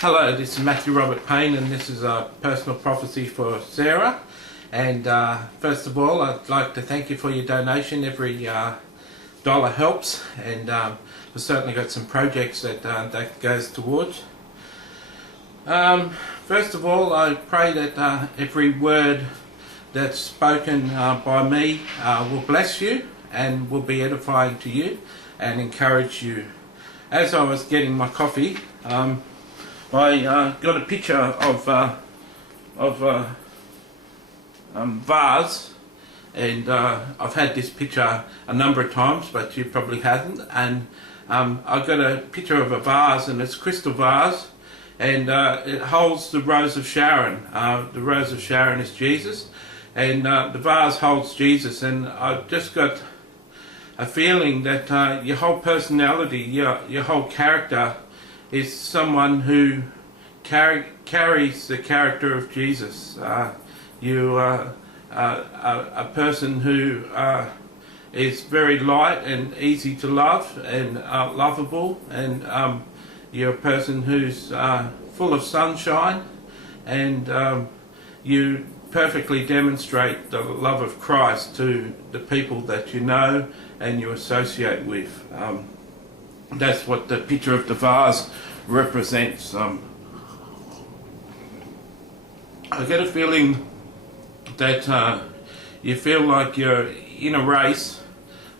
Hello, this is Matthew Robert Payne, and this is a personal prophecy for Sarah. And first of all, I'd like to thank you for your donation. Every dollar helps, and we've certainly got some projects that goes towards. First of all, I pray that every word that's spoken by me will bless you and will be edifying to you and encourage you. As I was getting my coffee, I got a picture of vase, and I've had this picture a number of times, but you probably hasn't. And I got a picture of a vase, and it's a crystal vase, and it holds the Rose of Sharon. The Rose of Sharon is Jesus, and the vase holds Jesus. And I've just got a feeling that your whole personality, your whole character, is someone who carries the character of Jesus. You are a person who is very light and easy to love and lovable, and you're a person who's full of sunshine, and you perfectly demonstrate the love of Christ to the people that you know and you associate with. That's what the picture of the vase represents. I get a feeling that you feel like you're in a race,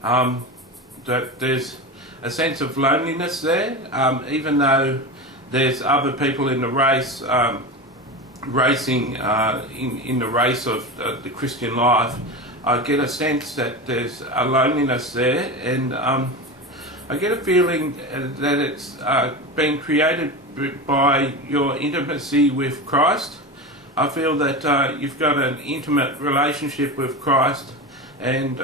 that there's a sense of loneliness there, even though there's other people in the race, racing in the race of the Christian life. I get a sense that there's a loneliness there, and I get a feeling that it's been created by your intimacy with Christ. I feel that you've got an intimate relationship with Christ, and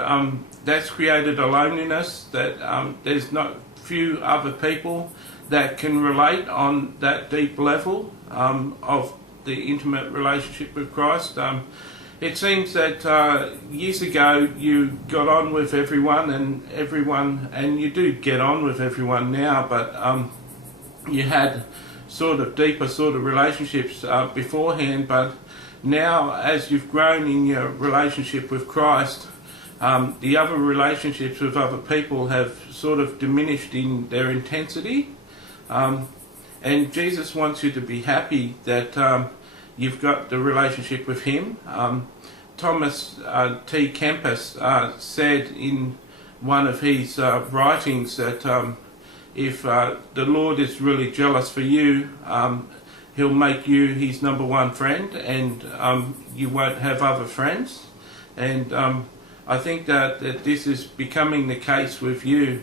that's created a loneliness that there's not few other people that can relate on that deep level of the intimate relationship with Christ. It seems that years ago you got on with everyone, and you do get on with everyone now, but you had sort of deeper sort of relationships beforehand. But now, as you've grown in your relationship with Christ, the other relationships with other people have sort of diminished in their intensity, and Jesus wants you to be happy that you've got the relationship with Him. Thomas T. Kempis said in one of his writings that if the Lord is really jealous for you, He'll make you His number one friend, and you won't have other friends. And I think that this is becoming the case with you,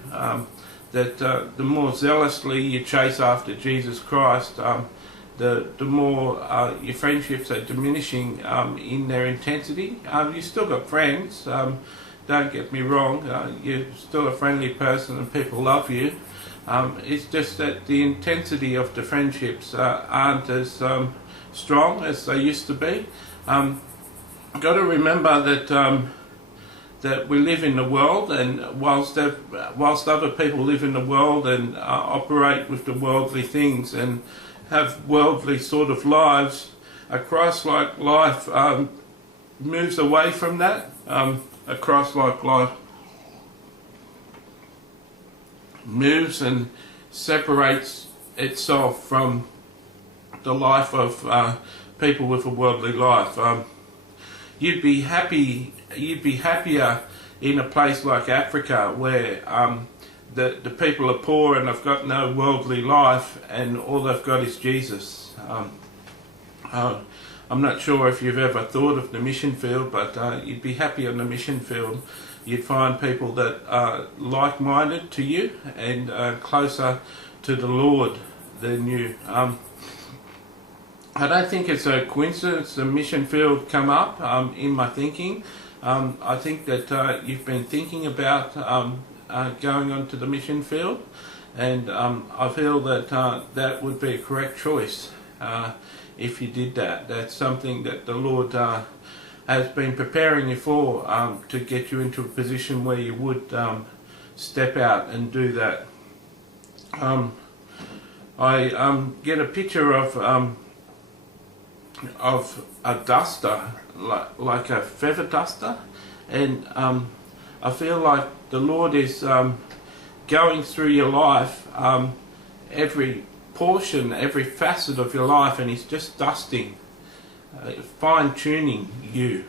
that the more zealously you chase after Jesus Christ, the more your friendships are diminishing in their intensity. You still got friends, don't get me wrong, you're still a friendly person and people love you. It's just that the intensity of the friendships aren't as strong as they used to be. Got to remember that we live in the world, and whilst other people live in the world and operate with the worldly things and have worldly sort of lives, a Christ-like life moves away from that. A Christ-like life moves and separates itself from the life of people with a worldly life. You'd be happier in a place like Africa, where the people are poor and they've got no worldly life, and all they've got is Jesus. I'm not sure if you've ever thought of the mission field, but you'd be happy on the mission field. You'd find people that are like-minded to you and closer to the Lord than you. I don't think it's a coincidence the mission field come up in my thinking. I think that you've been thinking about going on to the mission field, and I feel that that would be a correct choice if you did that. That's something that the Lord has been preparing you for, to get you into a position where you would step out and do that. I get a picture of a duster, like a feather duster, and I feel like the Lord is going through your life, every portion, every facet of your life, and He's just dusting, fine-tuning you.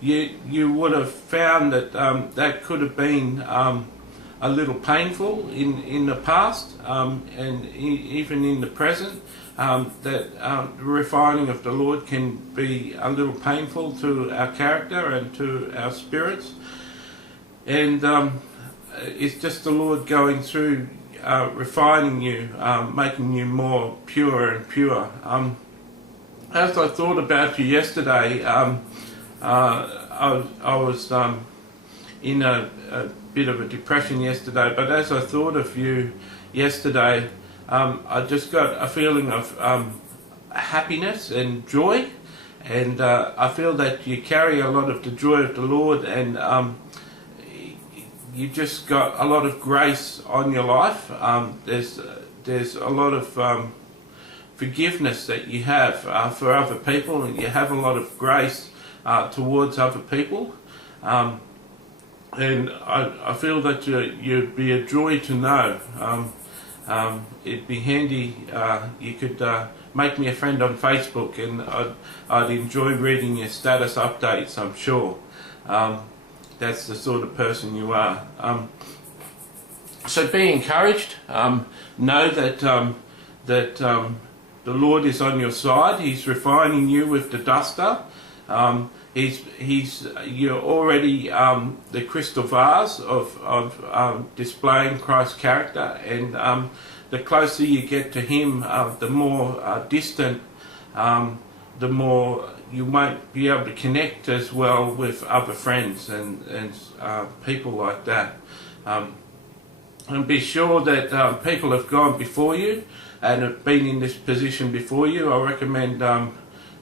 You would have found that that could have been a little painful in the past, and even in the present. That the refining of the Lord can be a little painful to our character and to our spirits, and it's just the Lord going through, refining you, making you more pure and pure. As I thought about you yesterday, I was in a bit of a depression yesterday, but as I thought of you yesterday, I just got a feeling of happiness and joy, and I feel that you carry a lot of the joy of the Lord, and you just got a lot of grace on your life. There's a lot of forgiveness that you have for other people, and you have a lot of grace towards other people, and I feel that you'd be a joy to know. It'd be handy, you could make me a friend on Facebook, and I'd enjoy reading your status updates, I'm sure. That's the sort of person you are. So be encouraged. Know that the Lord is on your side. He's refining you with the duster. You're already the crystal vase of displaying Christ's character, and the closer you get to Him, the more distant, the more you won't be able to connect as well with other friends and people like that. And be sure that people have gone before you and have been in this position before you. I recommend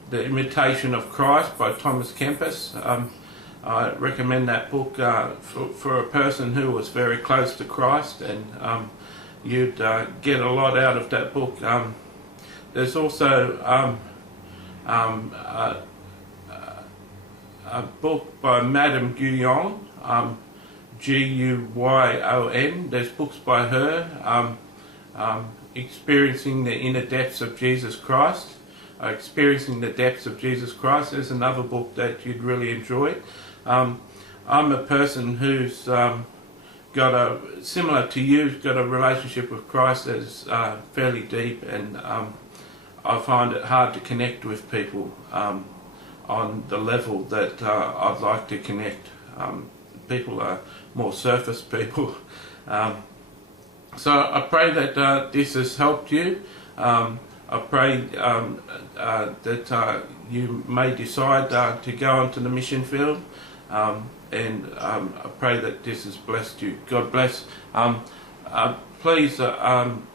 The Imitation of Christ by Thomas Kempis. I recommend that book for a person who was very close to Christ, and you'd get a lot out of that book. There's also a book by Madame Guyon, Guyon. There's books by her, Experiencing the Inner Depths of Jesus Christ. Experiencing the Depths of Jesus Christ. There's another book that you'd really enjoy. I'm a person who's got similar to you, got a relationship with Christ that's fairly deep, and I find it hard to connect with people on the level that I'd like to connect. People are more surface people. So I pray that this has helped you. I pray that you may decide to go onto the mission field, and I pray that this has blessed you. God bless. Please,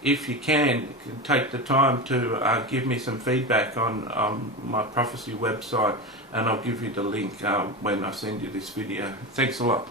if you can, take the time to give me some feedback on my prophecy website, and I'll give you the link when I send you this video. Thanks a lot.